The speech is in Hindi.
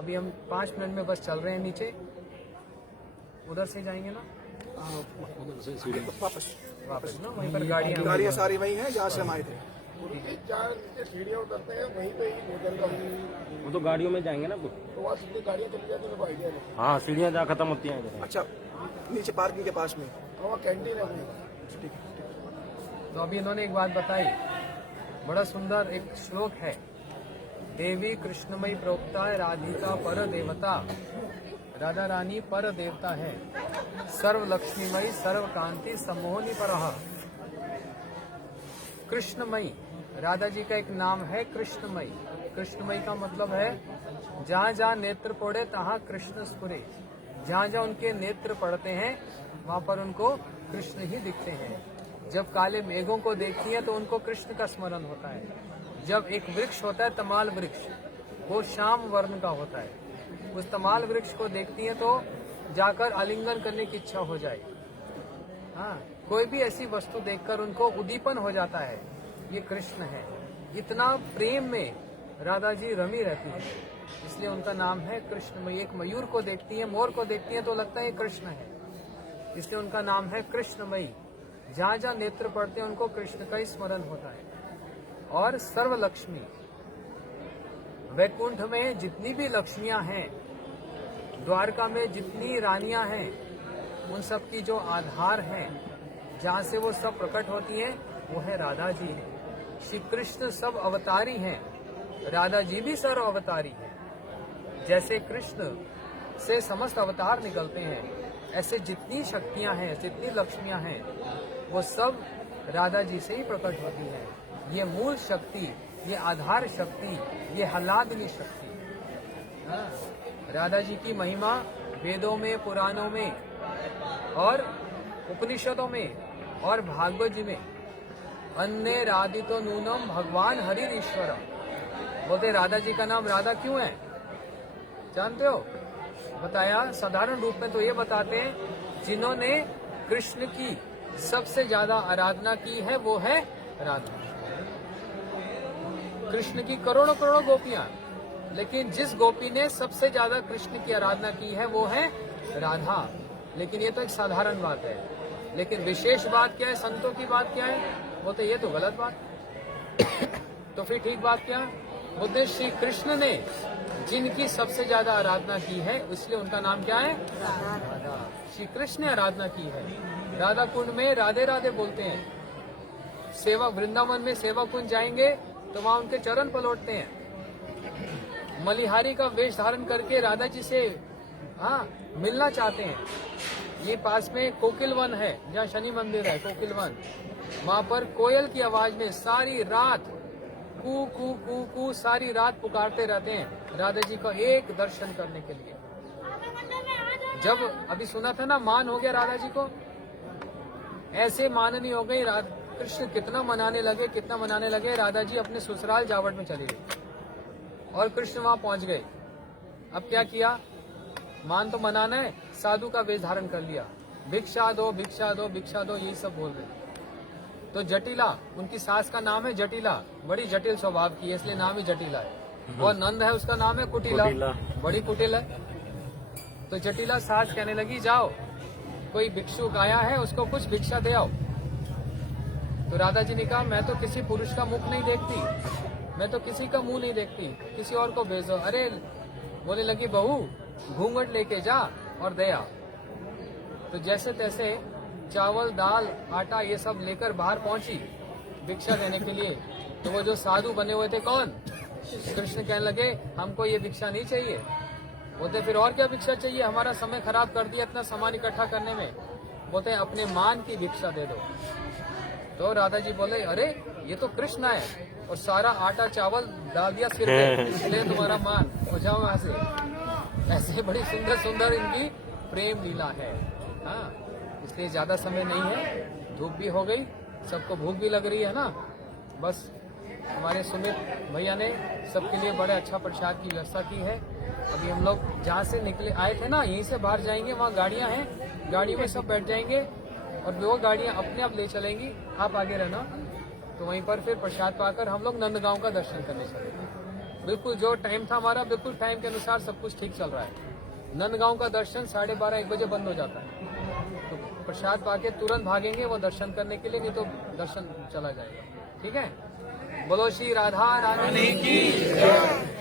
अभी हम 5 मिनट में बस चल रहे हैं नीचे, उधर से जाएंगे ना वापस ना, वहीं पर गाड़ियाँ सारी वही हैं जहाँ से हम आए थे। सीढ़ियाँ उतरते हैं वहीं पे ही भोजन का वो तो गाड़ियों में जाएंगे ना, तो वहाँ सीधी गाड़ियाँ चली जाती है, मेरे को आइडिया नहीं। हाँ सीढ़ियाँ जहाँ खत्म होती हैं। अच्छा, नीचे पार्किंग के पास में। वहाँ कैंटीन है वहीं। ठीक है। तो अभी इन्होंने एक बात बताई, बड़ा सुंदर एक श्लोक है, देवी कृष्णमयी प्रोक्ता राधिका पर देवता, राधा रानी पर देवता है, सर्व लक्ष्मीमयी सर्व कांति सम्मोहनी परहा। कृष्णमयी, राधा जी का एक नाम है कृष्णमयी। कृष्णमयी का मतलब है जहाँ जहाँ नेत्र पड़े तहाँ कृष्ण स्फुरे, जहाँ जहाँ उनके नेत्र पड़ते हैं वहाँ पर उनको कृष्ण ही दिखते हैं। जब काले मेघों को देखती है तो उनको कृष्ण का स्मरण होता है। जब एक वृक्ष होता है तमाल वृक्ष, वो श्याम वर्ण का होता है, उस तमाल वृक्ष को देखती है तो जाकर आलिंगन करने की इच्छा हो जाए। हाँ, कोई भी ऐसी वस्तु देखकर उनको उद्दीपन हो जाता है, ये कृष्ण है। इतना प्रेम में राधा जी रमी रहती है, इसलिए उनका नाम है कृष्णमयी। एक मयूर को देखती है, मोर को देखती है तो लगता है ये कृष्ण है, इसलिए उनका नाम है कृष्णमयी। जहाँ जहाँ नेत्र पड़ते हैं उनको कृष्ण का ही स्मरण होता है। और सर्व लक्ष्मी, वैकुंठ में जितनी भी लक्ष्मियां हैं, द्वारका में जितनी रानियां हैं, उन सब की जो आधार है, जहाँ से वो सब प्रकट होती हैं, वो है राधा जी है। श्री कृष्ण सब अवतारी हैं, राधा जी भी सर्व अवतारी है। जैसे कृष्ण से समस्त अवतार निकलते हैं, ऐसे जितनी शक्तियां हैं, जितनी लक्ष्मियां हैं, वो सब राधा जी से ही प्रकट होती हैं। ये मूल शक्ति, ये आधार शक्ति, ये हलादनी शक्ति। हाँ, राधा जी की महिमा वेदों में, पुराणों में और उपनिषदों में और भागवत जी में, अन्य राधितो नूनम भगवान हरि ईश्वर। बोलते राधा जी का नाम राधा क्यों है, जानते हो? बताया साधारण रूप में तो ये बताते हैं, जिन्होंने कृष्ण की सबसे ज्यादा आराधना की है वो है राधा। कृष्ण की करोड़ों करोड़ों गोपियां, लेकिन जिस गोपी ने सबसे ज्यादा कृष्ण की आराधना की है वो है राधा। लेकिन ये तो एक साधारण बात है, लेकिन विशेष बात क्या है, संतों की बात क्या है? बोलते ये तो गलत बात। तो फिर ठीक बात क्या? बोलते श्री कृष्ण ने जिनकी सबसे ज्यादा आराधना की है, इसलिए उनका नाम क्या है? राधा। श्री कृष्ण ने आराधना की है। राधा कुंड में राधे राधे बोलते हैं। सेवा वृंदावन में सेवा कुंज जाएंगे तो वहाँ उनके चरण पलटते हैं। मलिहारी का वेश धारण करके राधा जी से मिलना चाहते हैं। ये पास में कोकिल वन है, जहाँ शनि मंदिर है, कोकिल वन। वहाँ पर कोयल की आवाज में सारी रात कू कू कू कू सारी रात पुकारते रहते हैं राधा जी का एक दर्शन करने के लिए। जब अभी सुना था ना, मान हो गया राधा जी को, ऐसे माननी हो गई। कृष्ण कितना मनाने लगे, राधा जी अपने ससुराल जावट में चली गई और कृष्ण वहां पहुंच गए। अब क्या किया? मान तो मनाना है, साधु का वेश धारण कर लिया। भिक्षा दो भिक्षा दो भिक्षा दो, यही सब बोल रहे। तो जटिला, उनकी सास का नाम है जटिला, बड़ी जटिल स्वभाव की है, इसलिए नाम ही जटिला है। और नंद है, उसका नाम है कुटिला, बड़ी कुटिल है। तो जटिला सास कहने लगी, जाओ कोई भिक्षुक आया है, उसको कुछ भिक्षा दे आओ। तो राधा जी ने कहा, मैं तो किसी पुरुष का मुख नहीं देखती, मैं तो किसी का मुंह नहीं देखती, किसी और को भेजो। अरे बोले लगी, बहू घूंघट लेके जा और दे आ। तो जैसे तैसे चावल दाल आटा ये सब लेकर बाहर पहुंची भिक्षा देने के लिए। तो वो जो साधु बने हुए थे, कौन? कृष्ण कहने लगे, हमको ये भिक्षा नहीं चाहिए। बोलते फिर और क्या भिक्षा चाहिए? हमारा समय खराब कर दिया इतना सामान इकट्ठा करने में। बोलते अपने मान की भिक्षा दे दो। तो राधा जी बोले, अरे ये तो कृष्ण है, और सारा आटा चावल डाल दिया सिर पे, इसलिए तुम्हारा मान, हो जाओ वहां से। ऐसे बड़ी सुंदर सुंदर इनकी प्रेम लीला है। हाँ, इसलिए ज्यादा समय नहीं है, धूप भी हो गई, सबको भूख भी लग रही है ना। बस हमारे सुमित भैया ने सबके लिए बड़े अच्छा प्रसाद की व्यवस्था की है। अभी हम लोग जहाँ से निकले आए थे ना, यहीं से बाहर जाएंगे, वहाँ गाड़ियाँ हैं, गाड़ी में सब बैठ जाएंगे और वो गाड़ियाँ अपने आप ले चलेंगी, आप आगे रहना। तो वहीं पर फिर प्रसाद पाकर हम लोग नंदगांव का दर्शन करने चलेंगे। बिल्कुल जो टाइम था हमारा, बिल्कुल टाइम के अनुसार सब कुछ ठीक चल रहा है। नंदगांव का दर्शन 12:30-1 बजे बंद हो जाता है, तो प्रसाद पाके तुरंत भागेंगे वो दर्शन करने के लिए, नहीं तो दर्शन चला जाएगा। ठीक है, बोलो श्री राधा रानी की जय।